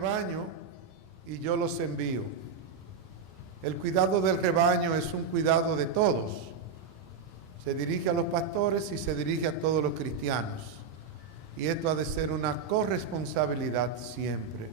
rebaño y yo los envío. El cuidado del rebaño es un cuidado de todos. Se dirige a los pastores y se dirige a todos los cristianos. Y esto ha de ser una corresponsabilidad siempre.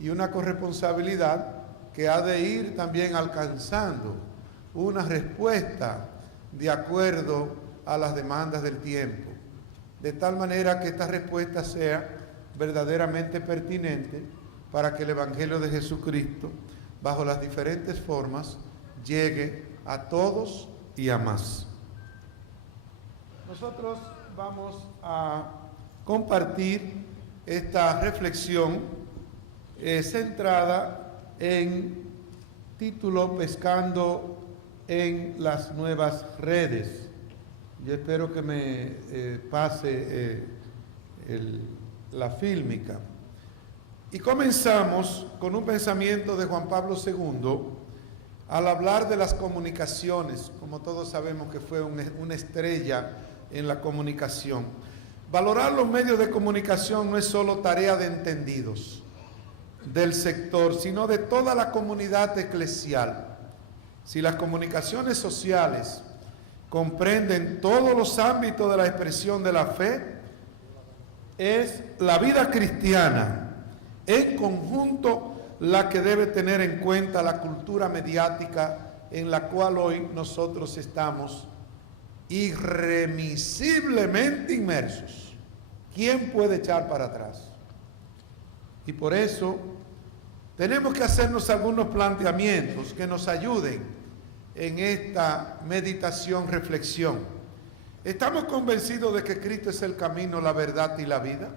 Y una corresponsabilidad que ha de ir también alcanzando una respuesta de acuerdo a las demandas del tiempo. De tal manera que esta respuesta sea verdaderamente pertinente para que el Evangelio de Jesucristo, bajo las diferentes formas, llegue a todos y a más. Nosotros vamos a compartir esta reflexión centrada en título Pescando en las nuevas redes. Yo espero que me pase la fílmica. Y comenzamos con un pensamiento de Juan Pablo II al hablar de las comunicaciones. Como todos sabemos que fue una estrella en la comunicación. Valorar los medios de comunicación no es solo tarea de entendidos del sector, sino de toda la comunidad eclesial. Si las comunicaciones sociales comprenden todos los ámbitos de la expresión de la fe, es la vida cristiana en conjunto la que debe tener en cuenta la cultura mediática en la cual hoy nosotros estamos irremisiblemente inmersos. ¿Quién puede echar para atrás? Y por eso tenemos que hacernos algunos planteamientos que nos ayuden en esta meditación, reflexión. ¿Estamos convencidos de que Cristo es el camino, la verdad y la vida?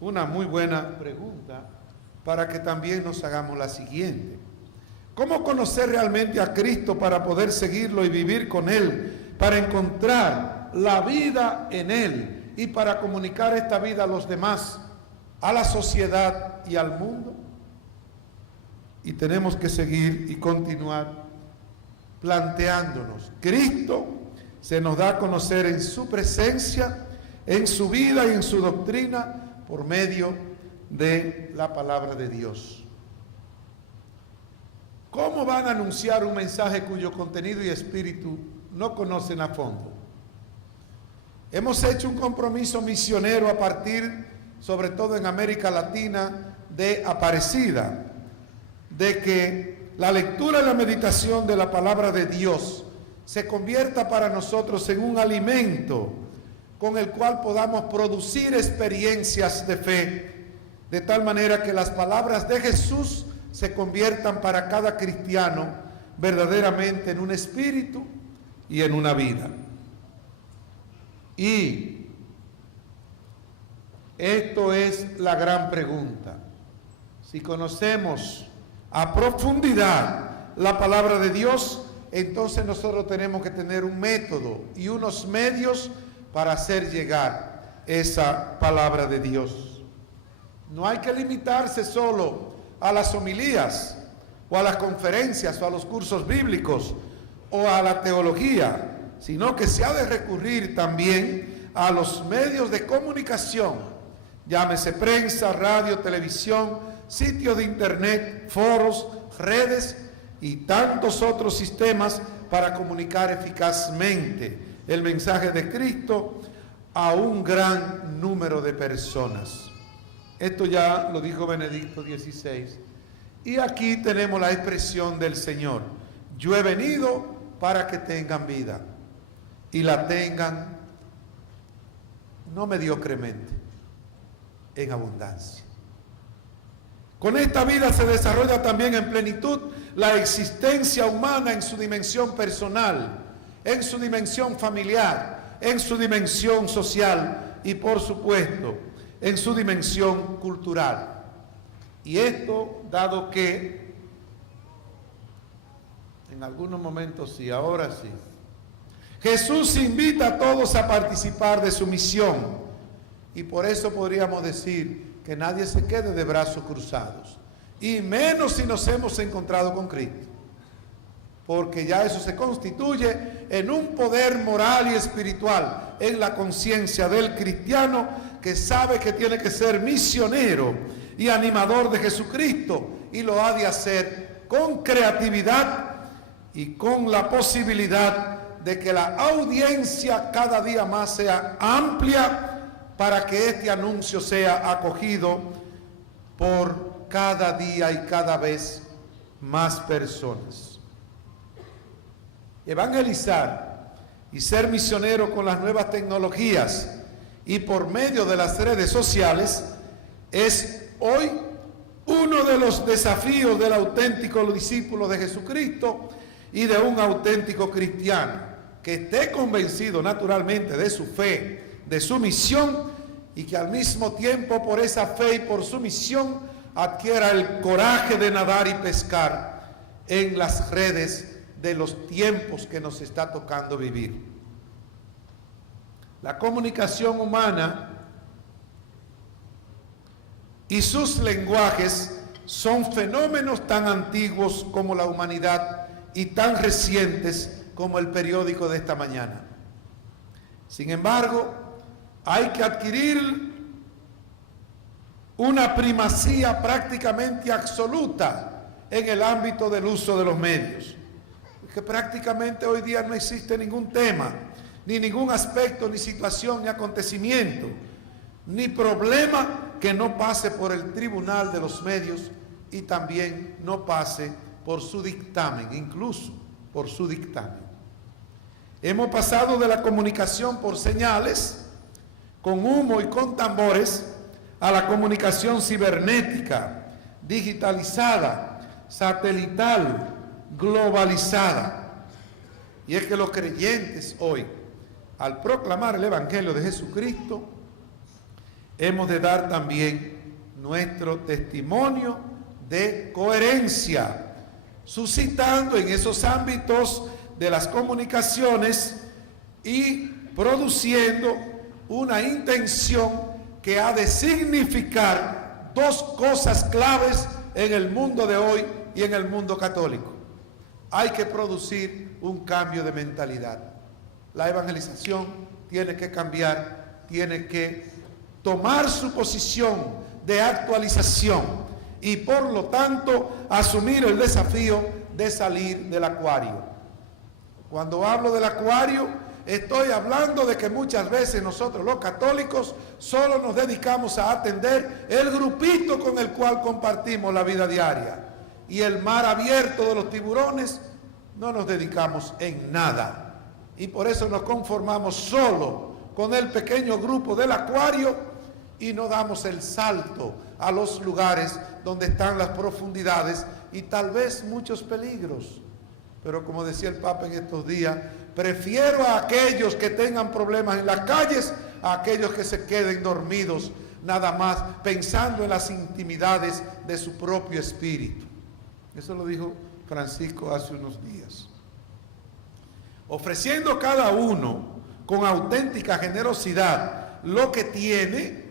Una muy buena pregunta para que también nos hagamos la siguiente. ¿Cómo conocer realmente a Cristo para poder seguirlo y vivir con Él, para encontrar la vida en Él y para comunicar esta vida a los demás, a la sociedad y al mundo? Y tenemos que seguir y continuar planteándonos. Cristo se nos da a conocer en su presencia, en su vida y en su doctrina por medio de la palabra de Dios. ¿Cómo van a anunciar un mensaje cuyo contenido y espíritu no conocen a fondo? Hemos hecho un compromiso misionero a partir, sobre todo en América Latina, de Aparecida, de que la lectura y la meditación de la palabra de Dios se convierta para nosotros en un alimento con el cual podamos producir experiencias de fe, de tal manera que las palabras de Jesús se conviertan para cada cristiano verdaderamente en un espíritu y en una vida. Y esto es la gran pregunta. Si conocemos a profundidad la palabra de Dios, entonces nosotros tenemos que tener un método y unos medios para hacer llegar esa palabra de Dios. No hay que limitarse solo a las homilías o a las conferencias o a los cursos bíblicos o a la teología, sino que se ha de recurrir también a los medios de comunicación, llámese prensa, radio, televisión, sitios de internet, foros, redes y tantos otros sistemas para comunicar eficazmente el mensaje de Cristo a un gran número de personas. Esto ya lo dijo Benedicto XVI. Y aquí tenemos la expresión del Señor: yo he venido para que tengan vida y la tengan no mediocremente, en abundancia. Con esta vida se desarrolla también en plenitud la existencia humana en su dimensión personal, en su dimensión familiar, en su dimensión social y, por supuesto, en su dimensión cultural. Y esto, dado que en algunos momentos sí, ahora sí, Jesús invita a todos a participar de su misión, y por eso podríamos decir que nadie se quede de brazos cruzados, y menos si nos hemos encontrado con Cristo, porque ya eso se constituye en un poder moral y espiritual en la conciencia del cristiano, que sabe que tiene que ser misionero y animador de Jesucristo, y lo ha de hacer con creatividad y con la posibilidad de que la audiencia cada día más sea amplia para que este anuncio sea acogido por cada día y cada vez más personas. Evangelizar y ser misionero con las nuevas tecnologías y por medio de las redes sociales es hoy uno de los desafíos del auténtico discípulo de Jesucristo y de un auténtico cristiano que esté convencido naturalmente de su fe, de su misión, y que al mismo tiempo por esa fe y por su misión adquiera el coraje de nadar y pescar en las redes de los tiempos que nos está tocando vivir. La comunicación humana y sus lenguajes son fenómenos tan antiguos como la humanidad y tan recientes como el periódico de esta mañana. Sin embargo, hay que adquirir una primacía prácticamente absoluta en el ámbito del uso de los medios, porque prácticamente hoy día no existe ningún tema, ni ningún aspecto, ni situación, ni acontecimiento, ni problema que no pase por el tribunal de los medios y también no pase por su dictamen, incluso por su dictamen. Hemos pasado de la comunicación por señales, con humo y con tambores, a la comunicación cibernética, digitalizada, satelital, globalizada. Y es que los creyentes hoy, al proclamar el Evangelio de Jesucristo, hemos de dar también nuestro testimonio de coherencia, suscitando en esos ámbitos de las comunicaciones y produciendo una intención que ha de significar dos cosas claves en el mundo de hoy y en el mundo católico. Hay que producir un cambio de mentalidad. La evangelización tiene que cambiar, tiene que tomar su posición de actualización y por lo tanto asumir el desafío de salir del acuario. Cuando hablo del acuario, estoy hablando de que muchas veces nosotros los católicos solo nos dedicamos a atender el grupito con el cual compartimos la vida diaria. Y el mar abierto de los tiburones no nos dedicamos en nada. Y por eso nos conformamos solo con el pequeño grupo del acuario y no damos el salto a los lugares donde están las profundidades y tal vez muchos peligros. Pero como decía el Papa en estos días, prefiero a aquellos que tengan problemas en las calles a aquellos que se queden dormidos nada más pensando en las intimidades de su propio espíritu. Eso lo dijo Francisco hace unos días. Ofreciendo cada uno con auténtica generosidad lo que tiene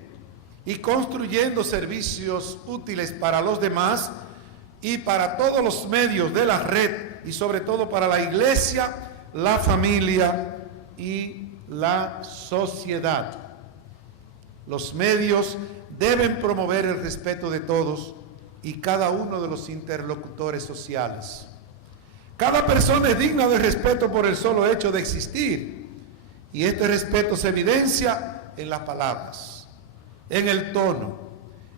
y construyendo servicios útiles para los demás y para todos los medios de la red y sobre todo para la iglesia, la familia y la sociedad. Los medios deben promover el respeto de todos y cada uno de los interlocutores sociales. Cada persona es digna de respeto por el solo hecho de existir y este respeto se evidencia en las palabras, en el tono,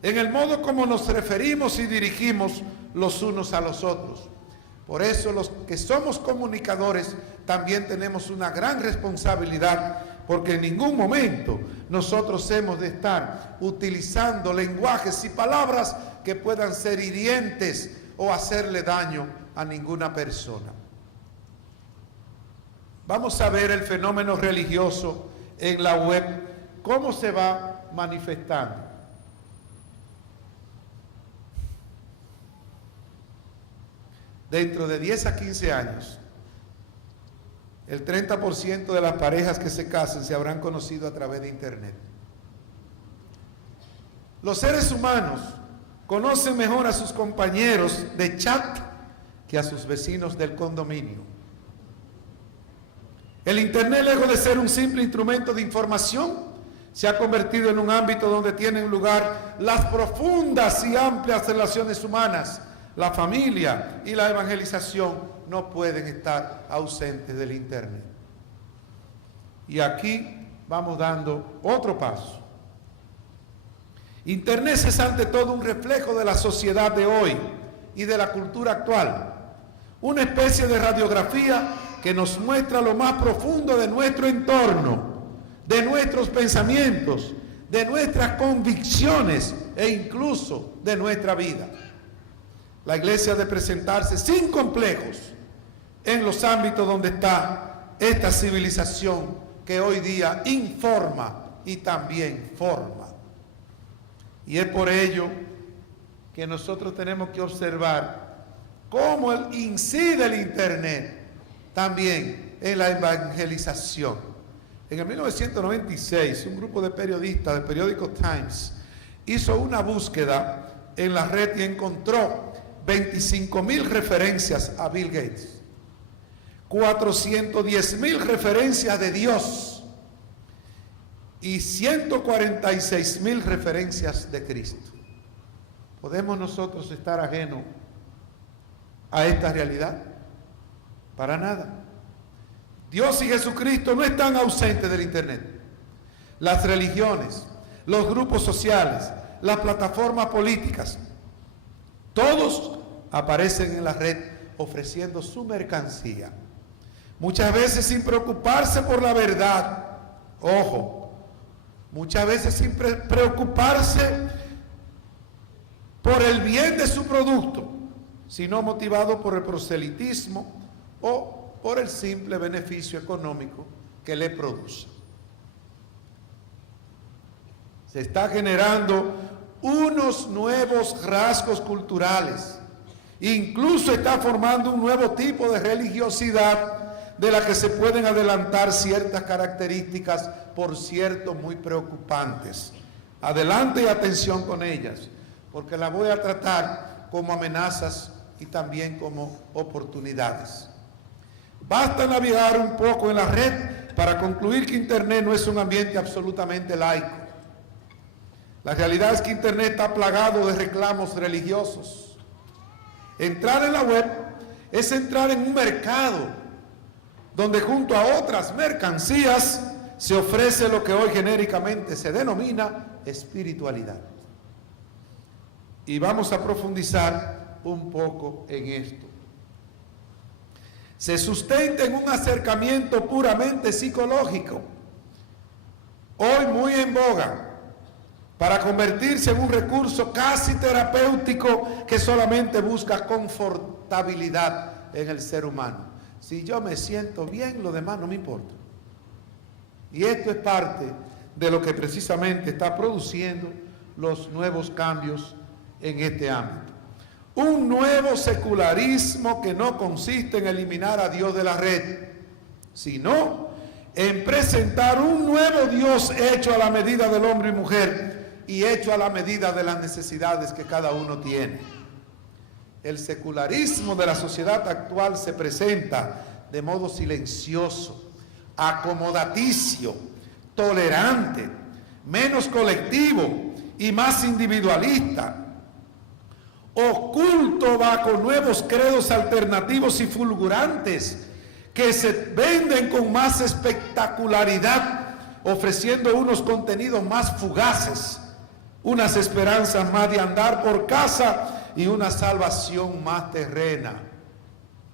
en el modo como nos referimos y dirigimos los unos a los otros. Por eso los que somos comunicadores también tenemos una gran responsabilidad, porque en ningún momento nosotros hemos de estar utilizando lenguajes y palabras que puedan ser hirientes o hacerle daño a ninguna persona. Vamos a ver el fenómeno religioso en la web, cómo se va manifestando. Dentro de 10 a 15 años, el 30% de las parejas que se casen se habrán conocido a través de internet. Los seres humanos conocen mejor a sus compañeros de chat que a sus vecinos del condominio. El internet, lejos de ser un simple instrumento de información, se ha convertido en un ámbito donde tienen lugar las profundas y amplias relaciones humanas. La familia y la evangelización no pueden estar ausentes del Internet. Y aquí vamos dando otro paso. Internet es ante todo un reflejo de la sociedad de hoy y de la cultura actual. Una especie de radiografía que nos muestra lo más profundo de nuestro entorno, de nuestros pensamientos, de nuestras convicciones e incluso de nuestra vida. La iglesia ha de presentarse sin complejos en los ámbitos donde está esta civilización que hoy día informa y también forma. Y es por ello que nosotros tenemos que observar cómo incide el Internet también en la evangelización. En el 1996, un grupo de periodistas del periódico Times hizo una búsqueda en la red y encontró 25,000 referencias a Bill Gates, 410,000 referencias de Dios y 146,000 referencias de Cristo. ¿Podemos nosotros estar ajenos a esta realidad? Para nada. Dios y Jesucristo no están ausentes del Internet. Las religiones, los grupos sociales, las plataformas políticas, todos aparecen en la red ofreciendo su mercancía. Muchas veces sin preocuparse por la verdad. Ojo, muchas veces sin preocuparse por el bien de su producto, sino motivado por el proselitismo o por el simple beneficio económico que le produce. Se está generando unos nuevos rasgos culturales, incluso está formando un nuevo tipo de religiosidad de la que se pueden adelantar ciertas características, por cierto, muy preocupantes. Adelante y atención con ellas, porque las voy a tratar como amenazas y también como oportunidades. Basta navegar un poco en la red para concluir que Internet no es un ambiente absolutamente laico. La realidad es que Internet está plagado de reclamos religiosos. Entrar en la web es entrar en un mercado donde junto a otras mercancías se ofrece lo que hoy genéricamente se denomina espiritualidad. Y vamos a profundizar un poco en esto. Se sustenta en un acercamiento puramente psicológico, hoy muy en boga, para convertirse en un recurso casi terapéutico que solamente busca confortabilidad en el ser humano. Si yo me siento bien, lo demás no me importa. Y esto es parte de lo que precisamente está produciendo los nuevos cambios en este ámbito. Un nuevo secularismo que no consiste en eliminar a Dios de la red, sino en presentar un nuevo Dios hecho a la medida del hombre y mujer y hecho a la medida de las necesidades que cada uno tiene. El secularismo de la sociedad actual se presenta de modo silencioso, acomodaticio, tolerante, menos colectivo y más individualista. Oculto bajo nuevos credos alternativos y fulgurantes que se venden con más espectacularidad, ofreciendo unos contenidos más fugaces, unas esperanzas más de andar por casa y una salvación más terrena.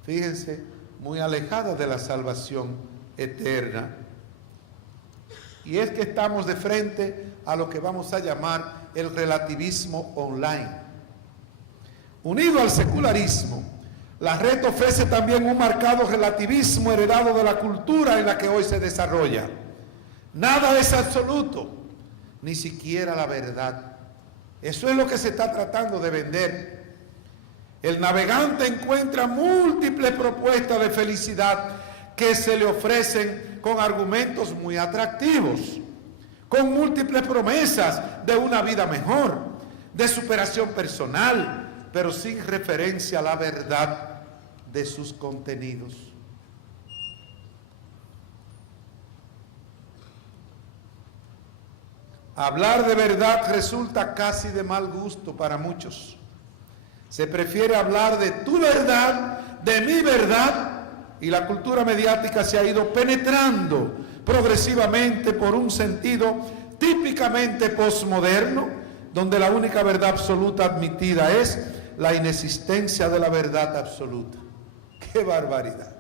Fíjense, muy alejada de la salvación eterna. Y es que estamos de frente a lo que vamos a llamar el relativismo online. Unido al secularismo, la red ofrece también un marcado relativismo heredado de la cultura en la que hoy se desarrolla. Nada es absoluto, ni siquiera la verdad. Eso es lo que se está tratando de vender. El navegante encuentra múltiples propuestas de felicidad que se le ofrecen con argumentos muy atractivos, con múltiples promesas de una vida mejor, de superación personal, pero sin referencia a la verdad de sus contenidos. hablar de verdad resulta casi de mal gusto para muchos. Se prefiere hablar de tu verdad, de mi verdad, y la cultura mediática se ha ido penetrando progresivamente por un sentido típicamente posmoderno, donde la única verdad absoluta admitida es la inexistencia de la verdad absoluta. ¡Qué barbaridad!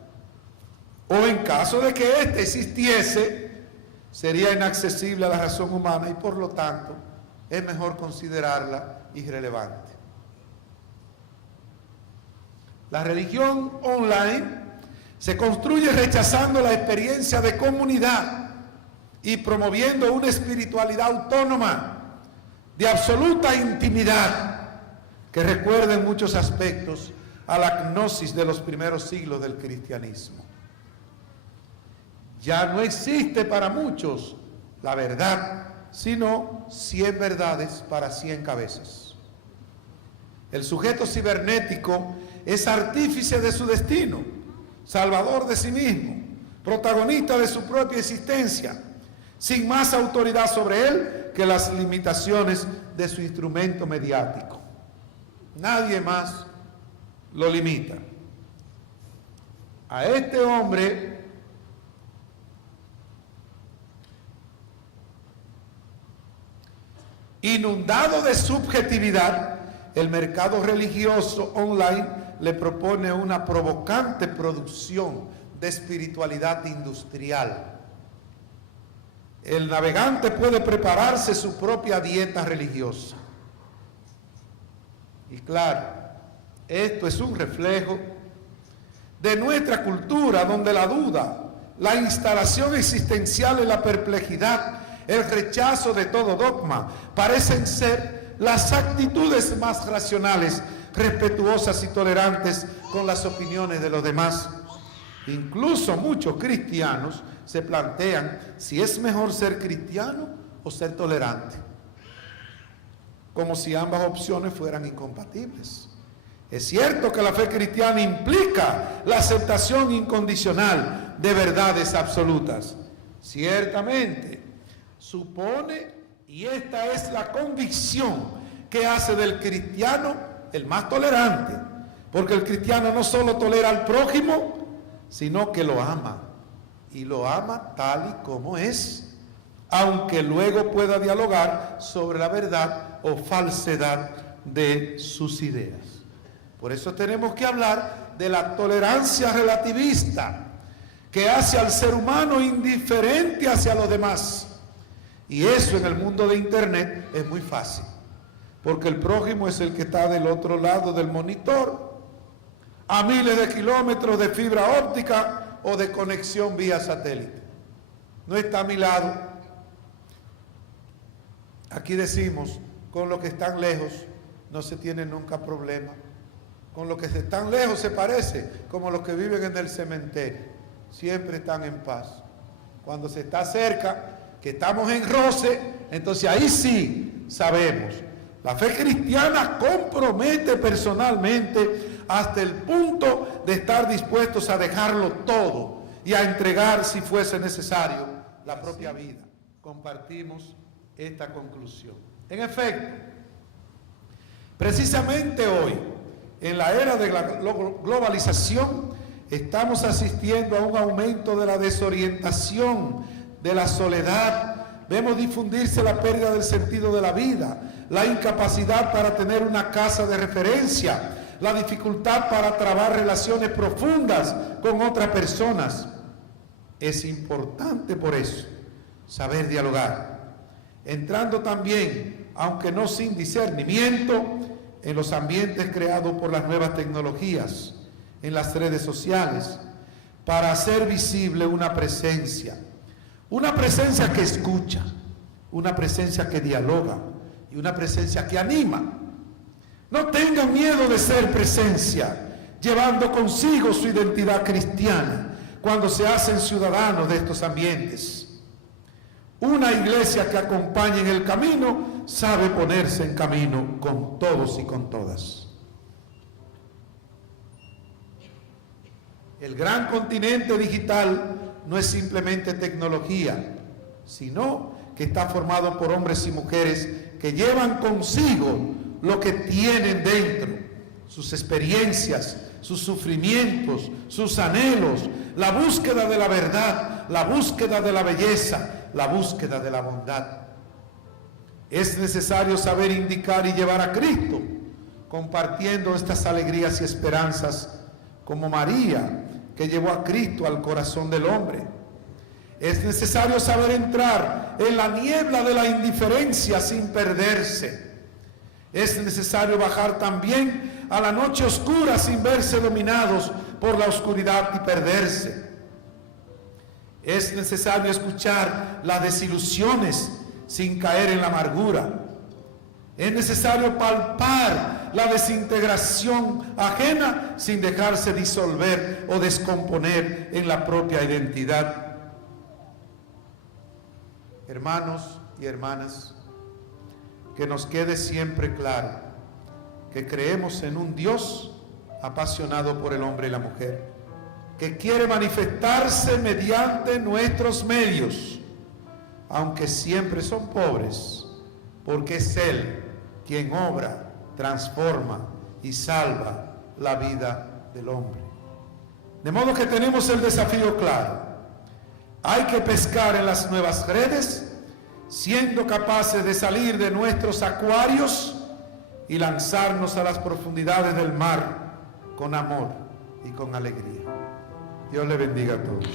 O en caso de que éste existiese, sería inaccesible a la razón humana y por lo tanto es mejor considerarla irrelevante. La religión online se construye rechazando la experiencia de comunidad y promoviendo una espiritualidad autónoma, de absoluta intimidad, que recuerda en muchos aspectos a la gnosis de los primeros siglos del cristianismo. Ya no existe para muchos la verdad, sino 100 verdades para 100 cabezas. El sujeto cibernético es artífice de su destino, salvador de sí mismo, protagonista de su propia existencia, sin más autoridad sobre él que las limitaciones de su instrumento mediático. Nadie más lo limita. A este hombre inundado de subjetividad, el mercado religioso online le propone una provocante producción de espiritualidad industrial. El navegante puede prepararse su propia dieta religiosa. Y claro, esto es un reflejo de nuestra cultura, donde la duda, la instalación existencial en la perplejidad, el rechazo de todo dogma, parecen ser las actitudes más racionales, respetuosas y tolerantes con las opiniones de los demás. Incluso muchos cristianos se plantean si es mejor ser cristiano o ser tolerante, como si ambas opciones fueran incompatibles. Es cierto que la fe cristiana implica la aceptación incondicional de verdades absolutas. Ciertamente, supone, y esta es la convicción que hace del cristiano el más tolerante, porque el cristiano no solo tolera al prójimo, sino que lo ama, y lo ama tal y como es, aunque luego pueda dialogar sobre la verdad o falsedad de sus ideas. Por eso tenemos que hablar de la tolerancia relativista, que hace al ser humano indiferente hacia los demás. Y eso en el mundo de Internet es muy fácil, porque el prójimo es el que está del otro lado del monitor, a miles de kilómetros de fibra óptica o de conexión vía satélite. No está a mi lado. Aquí decimos, con los que están lejos no se tiene nunca problema. Con los que están lejos se parece como los que viven en el cementerio. Siempre están en paz. Cuando se está cerca, que estamos en roce, entonces ahí sí sabemos. La fe cristiana compromete personalmente hasta el punto de estar dispuestos a dejarlo todo y a entregar, si fuese necesario, la propia vida. Compartimos esta conclusión. En efecto, precisamente hoy, en la era de la globalización, estamos asistiendo a un aumento de la desorientación, de la soledad. Vemos difundirse la pérdida del sentido de la vida, la incapacidad para tener una casa de referencia, la dificultad para trabar relaciones profundas con otras personas. Es importante por eso saber dialogar, entrando también, aunque no sin discernimiento, en los ambientes creados por las nuevas tecnologías, en las redes sociales, para hacer visible una presencia que escucha, una presencia que dialoga y una presencia que anima. No tengan miedo de ser presencia, llevando consigo su identidad cristiana cuando se hacen ciudadanos de estos ambientes. Una iglesia que acompañe en el camino sabe ponerse en camino con todos y con todas. El gran continente digital no es simplemente tecnología, sino que está formado por hombres y mujeres que llevan consigo lo que tienen dentro, sus experiencias, sus sufrimientos, sus anhelos, la búsqueda de la verdad, la búsqueda de la belleza, la búsqueda de la bondad. Es necesario saber indicar y llevar a Cristo, compartiendo estas alegrías y esperanzas, como María, que llevó a Cristo al corazón del hombre. Es necesario saber entrar en la niebla de la indiferencia sin perderse. Es necesario bajar también a la noche oscura sin verse dominados por la oscuridad y perderse. Es necesario escuchar las desilusiones sin caer en la amargura. Es necesario palpar la desintegración ajena sin dejarse disolver o descomponer en la propia identidad. Hermanos y hermanas, que nos quede siempre claro que creemos en un Dios apasionado por el hombre y la mujer, que quiere manifestarse mediante nuestros medios, aunque siempre son pobres, porque es Él quien obra, transforma y salva la vida del hombre. De modo que tenemos el desafío claro. Hay que pescar en las nuevas redes, siendo capaces de salir de nuestros acuarios y lanzarnos a las profundidades del mar con amor y con alegría. Dios le bendiga a todos.